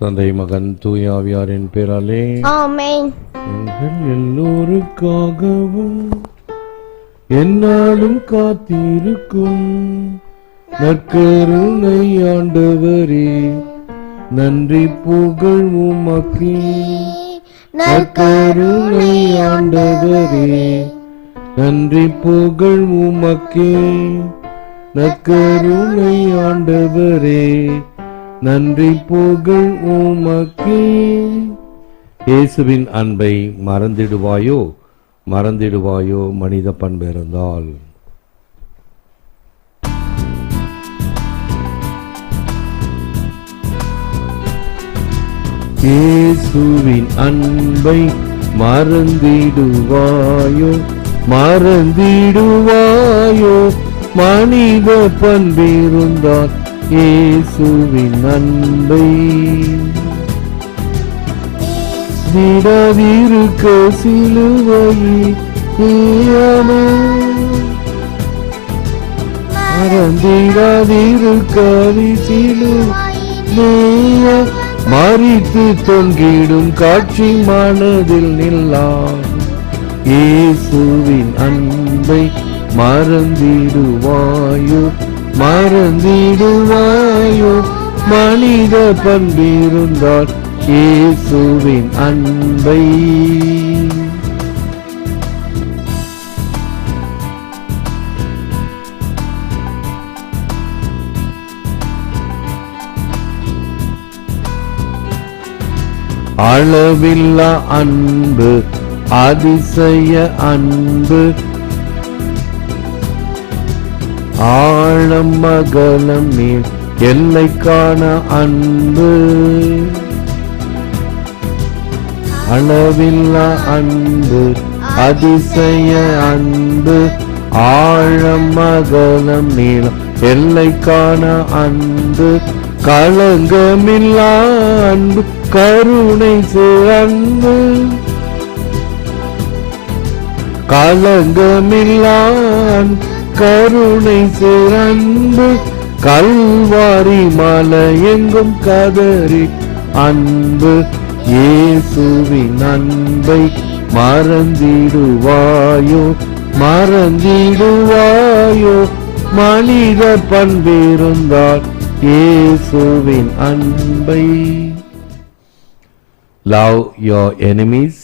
தந்தை மகன் தூயாவியாரின் பேராலே ஆமென். எங்கள் எல்லோருக்காகவும் என்னாலும் காத்திருக்கும் நற்கருணை ஆண்டவரே, நன்றி புகழ் உமக்கு. நற்கருணை ஆண்டவரே, நன்றி புகழ் உமக்கு. நற்கருணை ஆண்டவரே, நன்றி புகழ் உமக்கு. இயேசுவின் அன்பை மறந்திடுவாயோ மறந்திடுவாயோ மனித பண்பிருந்தால். இயேசுவின் அன்பை மறந்திடுவாயோ மறந்திடுவாயோ மனித பண்பிருந்தால். இயேசுவின் அன்பை விடாதிருக்க சிலுவையில் மறந்திடாதிருக்க சிலுவையில் மறித்து தொங்கிடும் காட்சி மனதில் நில்லாம். இயேசுவின் அன்பை மறந்திடுவாயோ மறந்திடுவாயோ மனித பண்பிருந்தால். இயேசுவின் அன்பை அளவில்லா அன்பு, அதிசய அன்பு, ஆழம் அகலம் நீர் எல்லை காண அன்பு. அளவில்லா அன்பு, அதிசய அன்பு, ஆழம் அகலம் நீளம் எல்லை காண அன்பு. களங்கமில்லா அன்பு, கருணை அன்பு, களங்கமில்லா கருணை அன்பு. கல்வாரி மலை எங்கும் கதறி அன்பு. இயேசுவின் அன்பை மறந்திடுவாயோ மறந்திடுவாயோ மனித பண்பிருந்தால். இயேசுவின் அன்பை. Love your enemies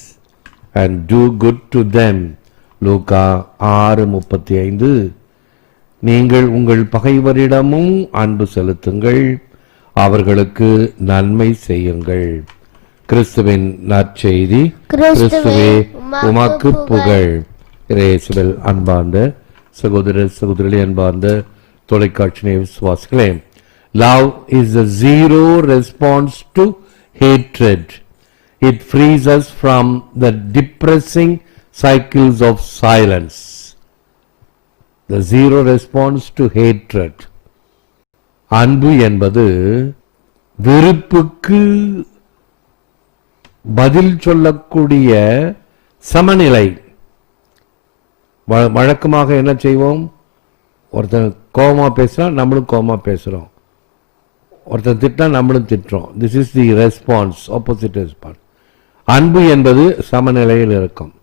and do good to them. லூக்கா 6:35. நீங்கள் உங்கள் பகைவரிடமும் அன்பு செலுத்துங்கள், அவர்களுக்கு நன்மை செய்யுங்கள். கிறிஸ்துவின் நற்செய்தி. கிறிஸ்துவே உமக்கு புகழ். இயேசுவில் அன்பார்ந்த சகோதர சகோதரிகளே, அன்பார்ந்த தொலைக்காட்சி விசுவாசிகளே, love is a zero response to hatred. It frees us from the depressing cycles of silence. The zero response to hatred. அன்பு என்பது வெறுப்புக்கு பதில் சொல்லக்கூடிய சமநிலை. வழக்கமாக என்ன செய்வோம்? ஒருத்தன் கோபமா பேசுறா, நம்மளும் கோபமா பேசுறோம். ஒருத்தன் திட்டா, நம்மளும் திட்டுறோம். This is the response, opposite response. அன்பு என்பது சமநிலையில் இருக்கும்,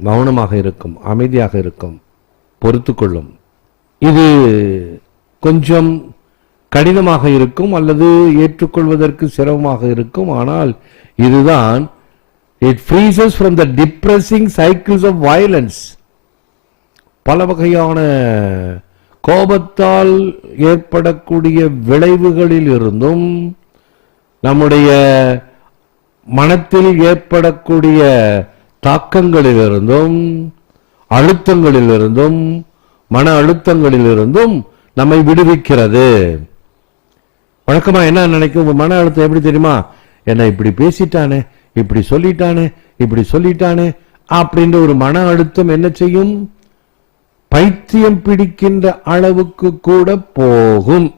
மௌனமாக இருக்கும், அமைதியாக இருக்கும், பொறுத்து கொள்ளும். இது கொஞ்சம் கடினமாக இருக்கும் அல்லது ஏற்றுக்கொள்வதற்கு சிரமமாக இருக்கும். ஆனால் இதுதான் it frees us from the depressing cycles of violence. பல வகையான கோபத்தால் ஏற்படக்கூடிய விளைவுகளில் இருந்தும், நம்முடைய மனத்தில் ஏற்படக்கூடிய தாக்கங்களிலிருந்தும், அழுத்தங்களிலிருந்தும், மன அழுத்தங்களிலிருந்தும் நம்மை விடுவிக்கிறது. வழக்கமா என்ன நினைக்கும்? மன அழுத்தம் எப்படி தெரியுமா? என்ன இப்படி பேசிட்டானே, இப்படி சொல்லிட்டானே, இப்படி சொல்லிட்டானே அப்படின்ற ஒரு மன அழுத்தம் என்ன செய்யும்? பைத்தியம் பிடிக்கின்ற அளவுக்கு கூட போகும்.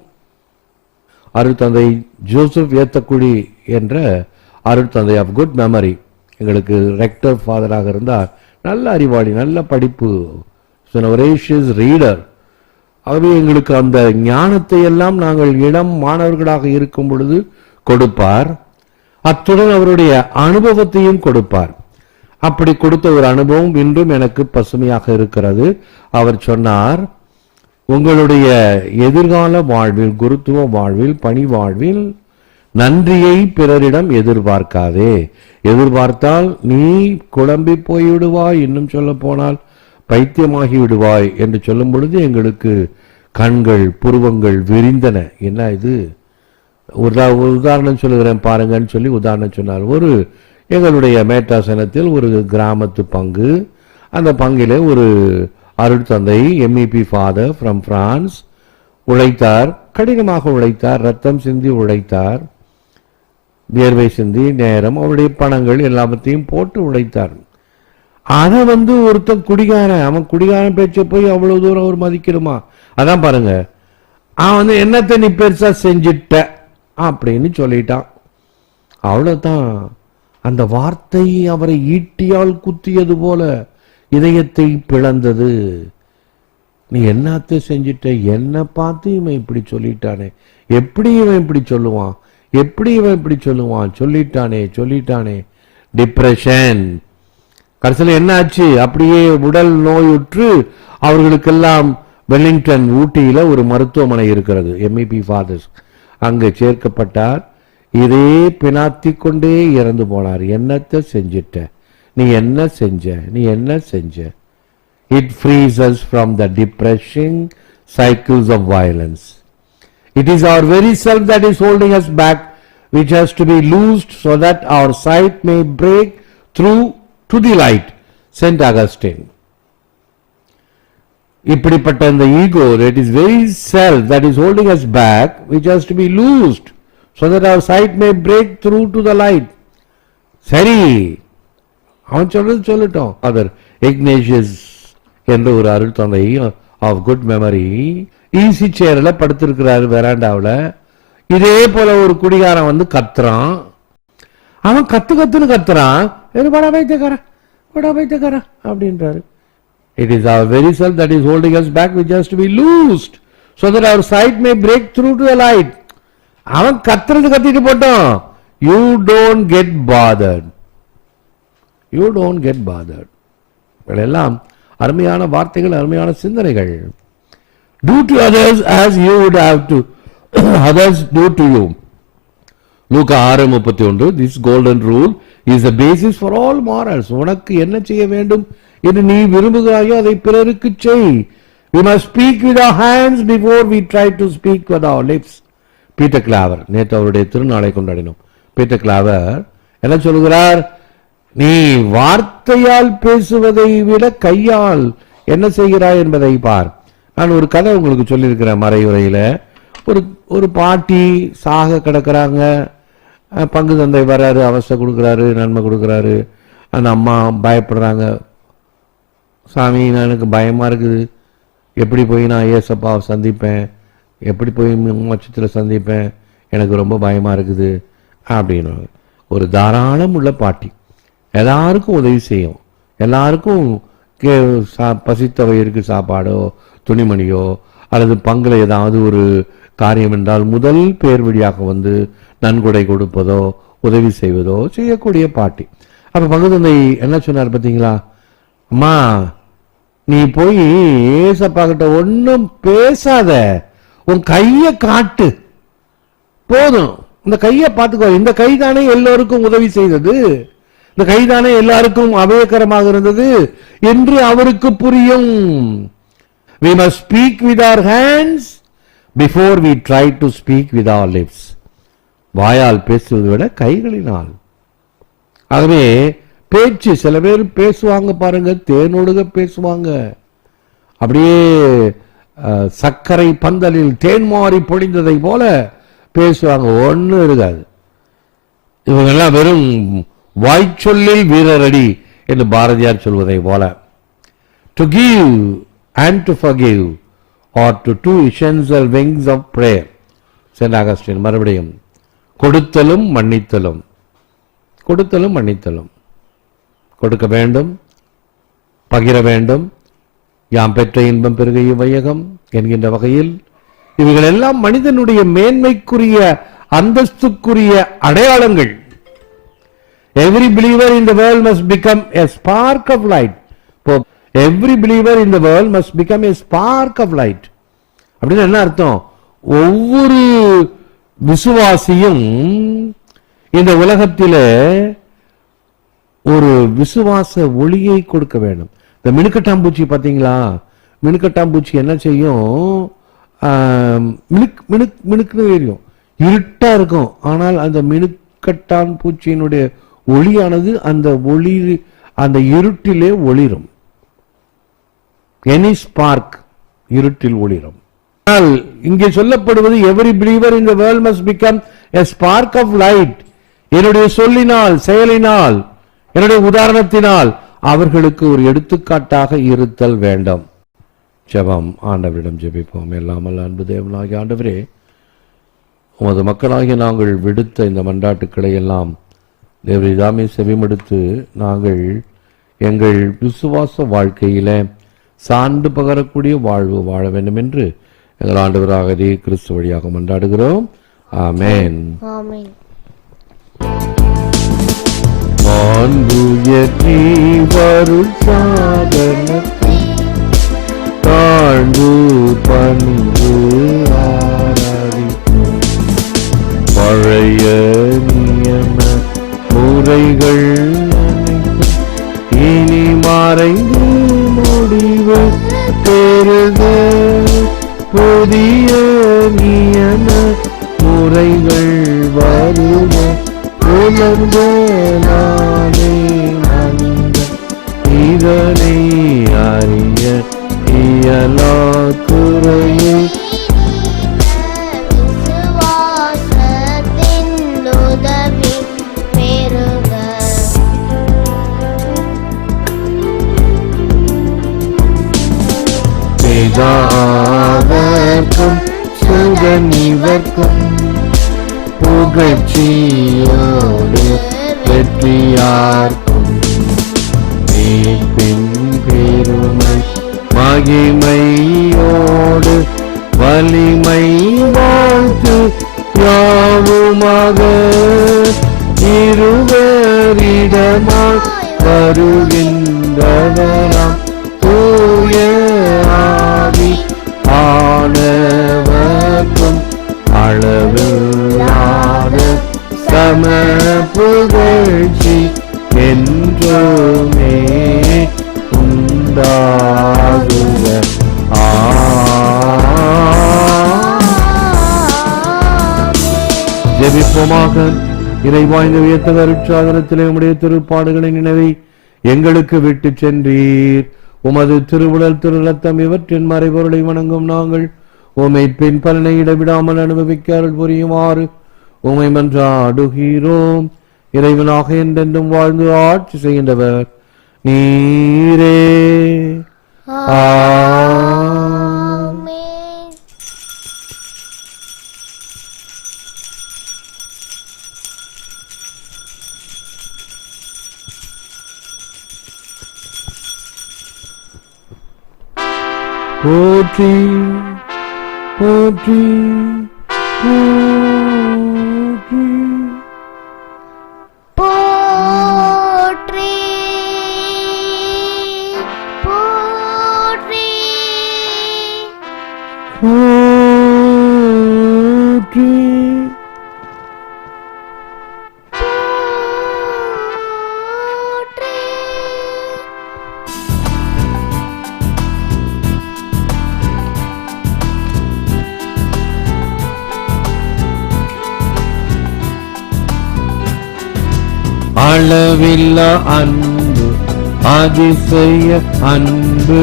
அருட்தந்தை ஜோசப் ஏத்தக்குடி என்ற அருட்தந்தை ஆஃப் குட் மெமரி, எங்களுக்கு ரெக்டர் ஃபாதராக இருந்தார். நல்ல அறிவாளி, நல்ல படிப்பு, ஒரேஷியஸ் ரீடர். ஆகவே எங்களுக்கு அந்த ஞானத்தை எல்லாம் நாங்கள் இளம் மாணவர்களாக இருக்கும் பொழுது கொடுப்பார், அத்துடன் அவருடைய அனுபவத்தையும் கொடுப்பார். அப்படி கொடுத்த ஒரு அனுபவம் இன்றும் எனக்கு பசுமையாக இருக்கிறது. அவர் சொன்னார், உங்களுடைய எதிர்கால வாழ்வில், குருத்துவ வாழ்வில், பணி வாழ்வில் நன்றியை பிறரிடம் எதிர்பார்க்காதே. எதிர்பார்த்தால் நீ குழம்பி போய்விடுவாய், இன்னும் சொல்ல போனால் பைத்தியமாகி விடுவாய் என்று சொல்லும் பொழுது எங்களுக்கு கண்கள் புருவங்கள் விரிந்தன. என்ன இது, ஒரு உதாரணம் சொல்லுகிறேன் பாருங்கன்னு சொல்லி உதாரணம் சொன்னார். ஒரு எங்களுடைய மேட்டாசனத்தில் ஒரு கிராமத்து பங்கு, அந்த பங்கிலே ஒரு அருட்தந்தை MEP ஃபாதர் ஃப்ரம் பிரான்ஸ் உழைத்தார், கடினமாக உழைத்தார், ரத்தம் சிந்தி உழைத்தார், வியர்வை சிந்தி, நேரம், அவருடைய பணங்கள் எல்லாத்தையும் போட்டு உழைத்தார். அதை ஒருத்தன் குடிகாரன், அவன் குடிகாரன் பேச்ச போய் அவ்வளவு தூரம் அவர் மதிக்கணுமா? அதான் பாருங்க, அவன் என்னத்தை நீ பெருசா செஞ்சிட்ட அப்படின்னு சொல்லிட்டான். அவ்வளவுதான். அந்த வார்த்தை அவரை ஈட்டியால் குத்தியது போல இதயத்தை பிளந்தது. நீ என்னத்தை செஞ்சிட்ட, என்ன பார்த்து இவன் இப்படி சொல்லிட்டானே, எப்படி இவன் இப்படி சொல்லுவான், எப்படி இவன் இப்படி சொல்லுவான், சொல்லிட்டானே. டிப்ரெஷன். கடைசியில் என்ன ஆச்சு, அப்படியே உடல் நோயுற்று அவர்களுக்கெல்லாம் வெலிங்டன் ஊட்டியில ஒரு மருத்துவமனை இருக்கிறது, MEP ஃபாதர்ஸ், அங்கு சேர்க்கப்பட்டார். இதே பினாத்தி கொண்டே இறந்து போனார். என்னத்தை செஞ்சிட்ட, நீ என்ன செஞ்ச. It frees us from the depressing cycles of violence. It is our very self that is holding us back, which has to be loosed so that our sight may break through to the light. Saint Augustine. இப்படிப்பட்ட இந்த ego, that is very self that is holding us back, which has to be loosed so that our sight may break through to the light. சரி, அவன் சொல்றது சொல்லட்டும். Other Ignatius என்ற ஒரு அருள் தந்தை of good memory easy சேர்ல படுத்திருக்கிறாரு வெராண்டாவில். இதே போல ஒரு குடிகாரன் கத்துறான். அவன் கத்துன்னு கத்துறான், படா வைத்தியக்காரன் அப்படின்றாரு. It is our very self that is holding us back, which has to be loosed so that our sight may break through to the light. அவன் கத்திட்டு போட்டோம். You don't get bothered. எல்லாம் அருமையான வார்த்தைகள், அருமையான சிந்தனைகள். Do to others as you would have to others do to you. Luca 6:31. This golden rule is the basis for all morals. உனக்கு என்ன செய்ய வேண்டும் என்று நீ விரும்புகிறாயோ அதை பிறருக்கு செய். We must speak with our hands before we try to speak with our lips. Peter Dilawar, நேற்று அவருடைய திருநாளை கொண்டாடினோம். பீட்டர் கிளாவர் என்ன சொல்கிறார், நீ வார்த்தையால் பேசுவதை விட கையால் என்ன செய்கிறாய் என்பதை பார். நான் ஒரு கதை உங்களுக்கு சொல்லியிருக்கிறேன் மறையுறையில. ஒரு பாட்டி சாக கிடக்கிறாங்க, பங்கு தந்தை வர்றாரு, அவஸ்தை கொடுக்குறாரு, நன்மை கொடுக்குறாரு. அந்த அம்மா பயப்படுறாங்க, சாமி எனக்கு பயமா இருக்குது, எப்படி போய் நான் ஏசப்பாவை சந்திப்பேன், எப்படி போய் மோட்சத்தில் சந்திப்பேன், எனக்கு ரொம்ப பயமா இருக்குது அப்படின்னு. ஒரு தாராளம் உள்ள பாட்டி, எல்லாருக்கும் உதவி செய்யும், எல்லாருக்கும் பசித்த வயிறுக்கு சாப்பாடோ துணிமணியோ அல்லது பங்குல ஏதாவது ஒரு காரியம் என்றால் முதல் பேர் வழியாக நன்கொடை கொடுப்பதோ உதவி செய்வதோ செய்யக்கூடிய பாட்டி. அப்ப பங்கு தந்தை என்ன சொன்னார் பார்த்தீங்களா, அம்மா நீ போய் ஏசப்பா கிட்ட ஒன்னும் பேசாத, உன் கைய காட்டு போதும், இந்த கையை பார்த்துக்கோ, இந்த கை தானே எல்லோருக்கும் உதவி செய்தது, இந்த கைதானே எல்லாருக்கும் அபயகரமாக இருந்தது என்று அவருக்கு புரியும். We must speak with our hands before we try to speak with our lips. வாயால் பேசுவதை விட கைகளினால். ஆகவே பேச்சு, சில பேர் பேசுவாங்க பாருங்க, தேனொடுக பேசுவாங்க, அப்படியே சர்க்கரை பந்தலில் தேன்மாறி பொழிந்ததை போல பேசுவாங்க, ஒன்னும் இருக்காது. இவங்கெல்லாம் வெறும் வாய்ச்சொல்லில் வீரரடி என்று பாரதியார் சொல்வதை போல. To give and to forgive are to two essential wings of prayer. Saint Augustine. மறுபடியும் கொடுத்தலும் மன்னித்தலும், கொடுத்தலும் மன்னித்தலும், கொடுக்க வேண்டும், பகிர வேண்டும், யாம் பெற்ற இன்பம் பெருகைய வையகம் என்கின்ற வகையில் இவைகள் எல்லாம் மனிதனுடைய மேன்மைக்குரிய அந்தஸ்துக்குரிய அடையாளங்கள். Every believer in the world must become a spark of light. Every believer in the world must become a spark of light. அப்படின்னு என்ன அர்த்தம்? ஒவ்வொரு விசுவாசியும் இந்த உலகத்திலே ஒரு விசுவாச ஒளியை கொடுக்க வேண்டும். இந்த மினுக்கட்டாம்பூச்சி பார்த்தீங்களா? மினுக்கட்டாம்பூச்சி என்ன செய்யும்? மினுக் மினுக் மினுக்குன்னு எரியும், இருட்டா இருக்கும். ஆனால் அந்த மினுக்கட்டான் பூச்சியினுடைய ஒளியானது அந்த இருட்டிலே ஒளிரும். எனி ஸ்பார்க் இருட்டில் ஒளிரும். ஆனால் இங்கே சொல்லப்படுவது every believer in the world must become a spark of light. என்னுடைய சொல்லினால், செயலினால், என்னுடைய உதாரணத்தினால் அவர்களுக்கு ஒரு எடுத்துக்காட்டாக இருத்தல் வேண்டும். ஜெபம். ஆண்டவரிடம் ஜெபிப்போம். எல்லாமல் அன்பு தேவனாகிய ஆண்டவரே, உமது மக்களாகிய நாங்கள் விடுத்த இந்த மன்றாட்டுக்களை எல்லாம் தேவரிதாமே செவிமடுத்து நாங்கள் எங்கள் விசுவாச வாழ்க்கையில சான்று பகரக்கூடிய வாழ்வு வாழ வேண்டும் என்று எங்கள் ஆண்டவராக கிறிஸ்து வழியாக மன்றாடுகிறோம். ஆமென். தாழ்ந்து பணிந்து ஆராதிப்போம். பழைய நியம முறைகள் இனி மறைந்து முடிவு பெறுக. புதிய நியம முறைகள் வருக. உணர்ந்த நானே மனித இதனை அறிய இயலா குறையை பிதாவர்க்கும் சுதனிவர்க்கும் புகழ்ச்சியோடு வெற்றியார்க்கும் மீட்பின் பெருமை மகிமையோடு வலிமை வாழ்த்து யாவுமாக இருவரிடமாய் வருகின்றவராம் தூய ஆவி ஆனவர்க்கும் அளவில்லாத சம புகழ்ச்சி என்றுமே உண்டாகுக. ஜெபிப்போமாக. இறைவா, இந்த உயர்த்த அருட்சாதனத்திலே உம்முடைய திருப்பாடுகளின் நினைவை எங்களுக்கு விட்டு சென்றீர். உமது திருவுடல் திரு ரத்தம் இவற்றின் மறைபொருளை வணங்கும் நாங்கள் உமை பின் பலனை இடைவிடாமல் அனுபவிக்க அருள் புரியுமாறு உமை மன்றாடுகிறோம். இறைவனாக என்றென்றும் வாழ்ந்து ஆட்சி செய்கின்றவர் நீரே. போற்றி போற்றி போற்றி போற்றி போற்றி போற்றி அளவில்லா அன்பு, அதிசய அன்பு,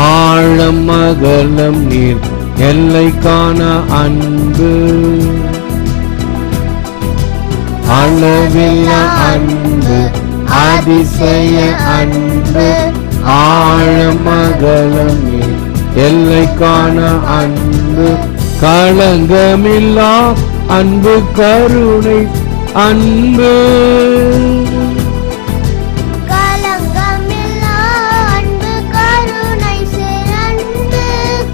ஆழம் அகலம் நீர் எல்லை காண அன்பு, அளவில்லா அன்பு, அதிசய அன்பு, ஆழம் அகலம் நீர் எல்லை காண அன்பு, களங்கமில்லா அன்பு, கருணை அன்பு, களங்கமில்லா அன்பு, கருணை சிறந்து,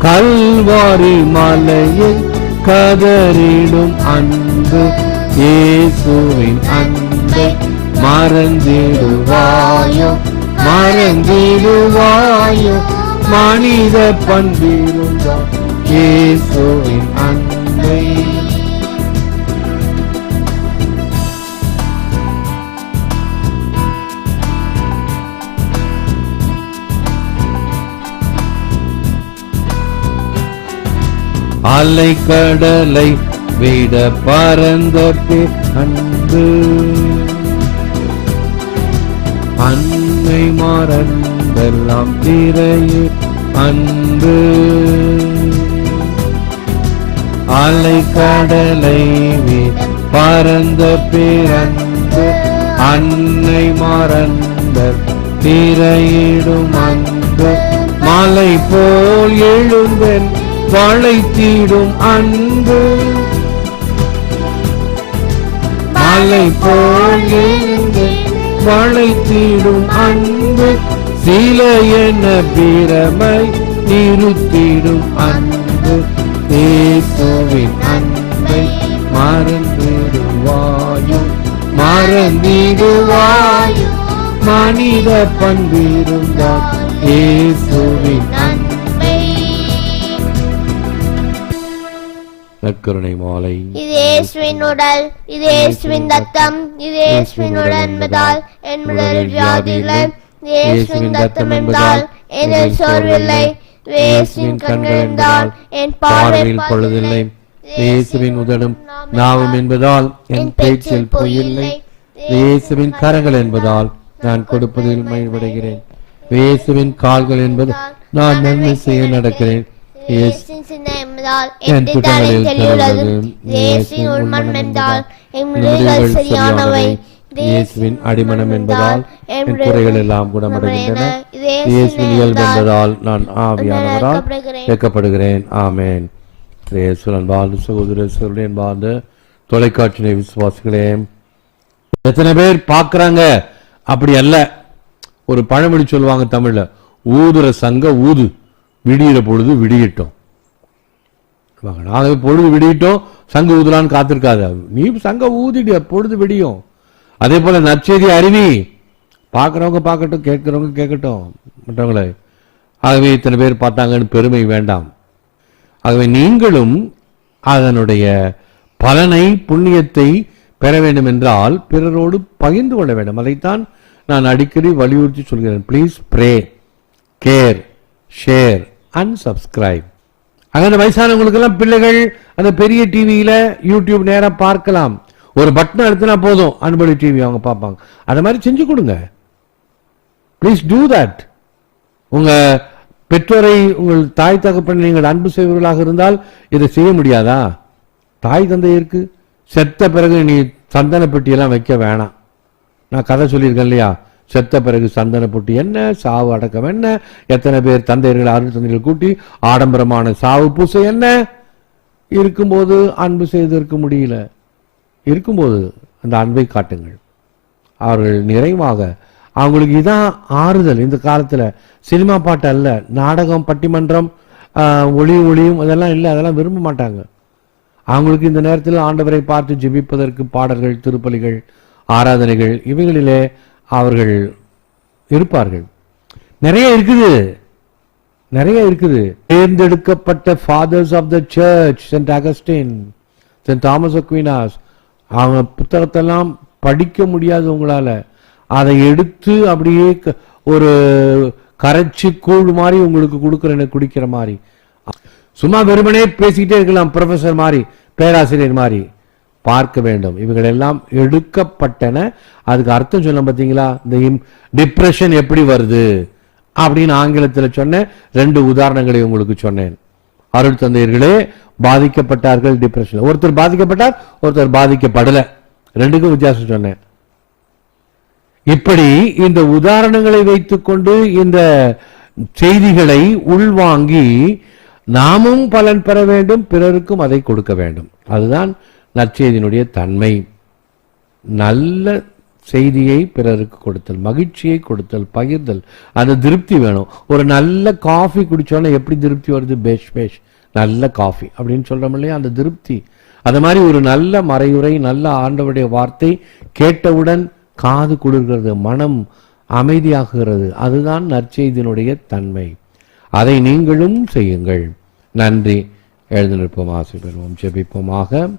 கல்வாரி மலையில் கதறிடும் அன்பு இயேசுவின் அன்பை மறந்திடுவாயோ மறந்திடுவாயோ மனித பண்பிருந்தால் இயேசுவின் அன்பை. அலை கடலை விட பரந்த அன்பு அன்னை மறந்தெல்லாம் திரையே அன்பு. அலை கடலை விட பரந்த பேரன்பு அன்னை மறந்த திரையிடும் அன்பு. மலை போல் எழுந்தன் வளைத்திடும் அன்பு மலை போல் எழுந்தன் வளைத்திடும் அன்பு. சிலை என பிரமை நிறுத்திடும் அன்பு இயேசுவின் அன்பை மறந்திடுவாயோ மறந்திடுவாயோ மனித பண்பிருந்தால் இயேசுவின் அன்பை. நற்கருணை மாலை. இது இயேசுவின் உடல், இது இயேசுவின் ரத்தம், இது இயேசுவின் உடல் என்பதால் என் உடலில் வியாதி இல்லை. இயேசுவின் ரத்தம் என்பதால் என்னில் சோர்வில்லை. இயேசுவின் கண்கள் என்பதால் என் பார்வையில் பொழுதில்லை. இயேசுவின் உதடும் நாவும் என்பதால் என் பேச்சில் பொய்யில்லை. இயேசுவின் கரங்கள் என்பதால் நான் கொடுப்பதில் மகிழ்வடைகிறேன். இயேசுவின் கால்கள் என்பது நான் நன்மை செய்ய நடக்கிறேன். இயேசுவின் சின்னம் என்பதால் என் திட்டங்களில் தெளிவுள்ளது. இயேசுவின் உள்மனம் என்பதால் என் முடிவுகள் சரியானவை. இயேசுவின் அடிமனம் என்பதால் என் குறைகள் எல்லாம் குணமடைகின்றன. இயேசுவின் இயல்பு என்பதால் நான் ஆவியானவரால் கேட்கப்படுகிறேன். ஆமேன். அன்பார்ந்த சகோதர சகோதரி, அன்பார்ந்த தொலைக்காட்சி விசுவாசிகளே, எத்தனை பேர் பார்க்கறாங்க? அப்படி அல்ல. ஒரு பழமொழி சொல்லுவாங்க தமிழ்ல, ஊதுற சங்க ஊது, விடியிற பொழுது விடியட்டும். நாங்க பொழுது விடியட்டும் சங்க ஊதுலான்னு காத்திருக்காத, நீ சங்க ஊதிடு, பொழுது விடியும். அதே போல நற்செய்தி அறிவி, பார்க்கறவங்க பார்க்கட்டும், கேட்கிறவங்க கேட்கட்டும் மற்றவங்களே. ஆகவே இத்தனை பேர் பார்த்தாங்கன்னு பெருமை வேண்டாம். ஆகவே நீங்களும் அதனுடைய பலனை புண்ணியத்தை பெற வேண்டும் என்றால் பிறரோடு பகிர்ந்து கொள்ள வேண்டும். அதைத்தான் நான் அடிக்கடி வலியுறுத்தி சொல்கிறேன். Please pray, care, share and subscribe. அந்த வயசானவங்களுக்கெல்லாம் பிள்ளைகள் அந்த பெரிய டிவியில யூடியூப் நேரம் பார்க்கலாம். ஒரு பட்டன் அழுத்தினா போதும், அன்பொழி டிவி அவங்க பார்ப்பாங்க. அந்த மாதிரி செஞ்சு கொடுங்க. Please do that. உங்க பெற்றோரை, உங்கள் தாய் தகப்பனை நீங்கள் அன்பு செய்வர்களாக இருந்தால் இதை செய்ய முடியாதா? தாய் தந்தையருக்கு செத்த பிறகு நீ சந்தன பெட்டியெல்லாம் வைக்க வேணாம். நான் கதை சொல்லியிருக்கேன் இல்லையா? செத்த பிறகு சந்தன பொட்டி என்ன, சாவு அடக்கம் என்ன, எத்தனை பேர் தந்தையர்கள் அருள் தந்தைகள் கூட்டி ஆடம்பரமான சாவு பூசை என்ன. இருக்கும்போது அன்பு செய்திருக்க முடியல. இருக்கும்போது அந்த அன்பை காட்டுங்கள். அவர்கள் நிறைவாக, அவங்களுக்கு இதான் ஆறுதல். இந்த காலத்துல சினிமா பாட்டு அல்ல, நாடகம், பட்டிமன்றம், ஒளியும் அதெல்லாம் இல்லை. அதெல்லாம் விரும்ப மாட்டாங்க. அவங்களுக்கு இந்த நேரத்தில் ஆண்டவரை பார்த்து ஜெபிப்பதற்கு பாடல்கள், திருப்பலிகள், ஆராதனைகள், இவைகளிலே அவர்கள் இருப்பார்கள். நிறைய இருக்குது, நிறைய இருக்குது. தேர்ந்தெடுக்கப்பட்ட fathers of the church, saint Augustine, saint Thomas Aquinas, அவங்க புத்தகத்தெல்லாம் படிக்க முடியாது உங்களால. அதை எடுத்து அப்படியே ஒரு கரைச்சி கூழ் மாதிரி உங்களுக்கு குடிக்கிற மாதிரி. சும்மா வெறுமனே பேசிக்கிட்டே இருக்கலாம், ப்ரொஃபசர் மாதிரி, பேராசிரியர் மாதிரி. பார்க்க வேண்டும். இவர்கள் எல்லாம் எடுக்கப்பட்டன. அதுக்கு அர்த்தம் சொல்ல பார்த்தீங்களா? இந்த டிப்ரெஷன் எப்படி வருது அப்படின்னு ஆங்கிலத்தில் சொன்ன 2 உதாரணங்களை உங்களுக்கு சொன்னேன். அருள் தந்தையர்களே பாதிக்கப்பட்டார்கள் டிப்ரெஷன். ஒருத்தர் பாதிக்கப்பட்டார், ஒருத்தர் பாதிக்கப்படல. 2க்கும் வித்தியாசம் சொன்னேன். இப்படி இந்த உதாரணங்களை வைத்துக்கொண்டு இந்த செய்திகளை உள்வாங்கி நாமும் பலன் பெற வேண்டும், பிறருக்கும் அதை கொடுக்க வேண்டும். அதுதான் நற்செய்தியினுடைய தன்மை. நல்ல செய்தியை பிறருக்கு கொடுத்தல், மகிழ்ச்சியை கொடுத்தல், பகிர்தல், அந்த திருப்தி வேணும். ஒரு நல்ல காஃபி குடிச்சோன்னா எப்படி திருப்தி வருது? பேஷ் பேஷ், நல்ல காஃபி அப்படின்னு சொல்றோம் இல்லையா, அந்த திருப்தி. அது மாதிரி ஒரு நல்ல மறையுரை, நல்ல ஆண்டவருடைய வார்த்தை கேட்டவுடன் காது குளிர்கிறது, மனம் அமைதியாகிறது. அதுதான் நற்செய்தியினுடைய தன்மை. அதை நீங்களும் செய்யுங்கள். நன்றி. எழுந்து நிற்போம், ஆசை பெறுவோம், ஜெபிப்போமாக.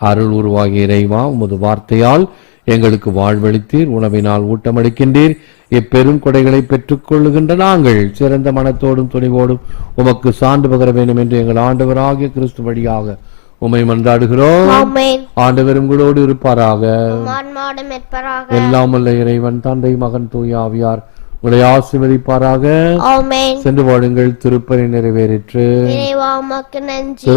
அருள் உருவாகிய இறைவா, உமது வார்த்தையால் எங்களுக்கு வாழ்வளித்தீர், உணவினால் ஊட்டமளிக்கின்றீர். இப்பெரும் கொடைகளை பெற்றுக் கொள்ளுகின்ற நாங்கள் சிறந்த மனத்தோடும் துணிவோடும் உமக்கு சான்று பகர வேண்டும் என்று எங்கள் ஆண்டவராகிய கிறிஸ்து வழியாக உம்மை மன்றாடுகிறோம். ஆமென். ஆண்டவர் உங்களோடு இருப்பாராக. ஆன்மாவோடும் இருப்பாராக. எல்லாம் வல்ல இறைவன் தந்தை, மகன், தூய ஆவியார் உங்களை ஆசீர்வதிப்பாராக. ஆமென். சென்று வாழுங்கள், திருப்பலி நிறைவேறிற்று. இறைவா உமக்கு நன்றி.